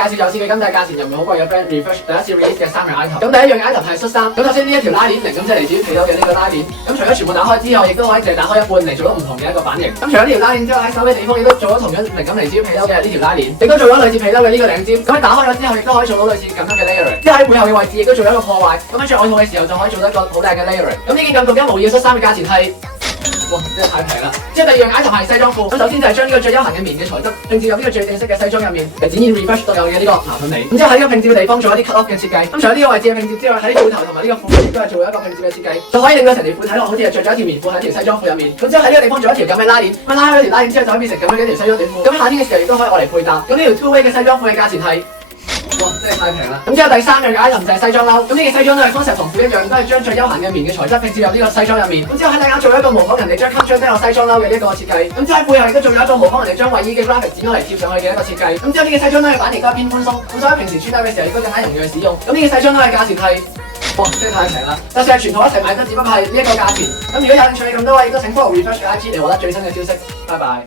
介紹有次嘅今季價錢又唔係好貴嘅 brand refresh 第一次 release 嘅3樣 item。咁第一樣 item 係恤衫。咁首先呢一條拉鏈嚟，咁即係嚟自於皮褸嘅呢個拉鏈。咁除咗全部打開之後，亦都可以淨係打開一半嚟做到唔同嘅一個版型。咁除咗呢條拉鏈之外，喺手嘅地方亦都做咗同樣靈感嚟自於皮褸嘅呢條拉鏈，亦都做咗類似皮褸嘅呢個領尖。咁喺打開咗之後，亦都可以做到類似咁樣嘅 layering。之後喺背後嘅位置亦都做咗一個破壞。咁喺着外套嘅時候就可以做到一個好靚嘅 layering。咁呢件咁獨一無二嘅恤衫嘅價錢係。哇！真係太平啦！之後第二樣 item 係西裝褲。咁首先就係將呢個最休閒嘅棉嘅材質拼接入呢個最正式嘅西裝入面，嚟展現 refresh 獨有嘅呢個麻粉味。咁之後喺呢個拼接嘅地方做一啲 cut off 嘅設計。咁除咗呢個位置嘅拼接之外，喺褲頭同埋呢個褲亦都係做一個拼接嘅設計，就可以令到成條褲睇落好似係着咗一條棉褲喺條西裝褲入面。咁之後喺呢個地方做一條咁嘅拉鏈，咁拉開咗條拉鏈之後就可以變成咁樣嘅一條西裝短褲。咁夏天嘅時候亦都可以愛嚟配搭。咁呢條 two way 嘅西裝褲嘅價錢係。哇！真係太平啦！咁之後第三樣嘅 item 就係西裝褸。咁呢件西裝都係 concept 同褲一樣，都係將最休閒嘅棉嘅材質拼接入呢個西裝入面。咁之後喺大家做一個模仿人哋將 caption 釘落西裝褸嘅一個設計。咁之後喺背後亦都做咗一個模仿人哋將衞衣嘅 graphic 剪咗嚟貼上去嘅一個設計。咁之後呢件西裝褸嘅版型都係偏寬鬆，咁所以平時穿搭嘅時候亦都更加容易去使用。咁呢件西裝褸嘅價錢係。哇！真係太平啦！就算係全套一齊買都只不過係呢一個價錢。咁如果有興趣咁多位，亦都請 follow refresh 嘅 IG 嚟獲得最新嘅消息。拜拜。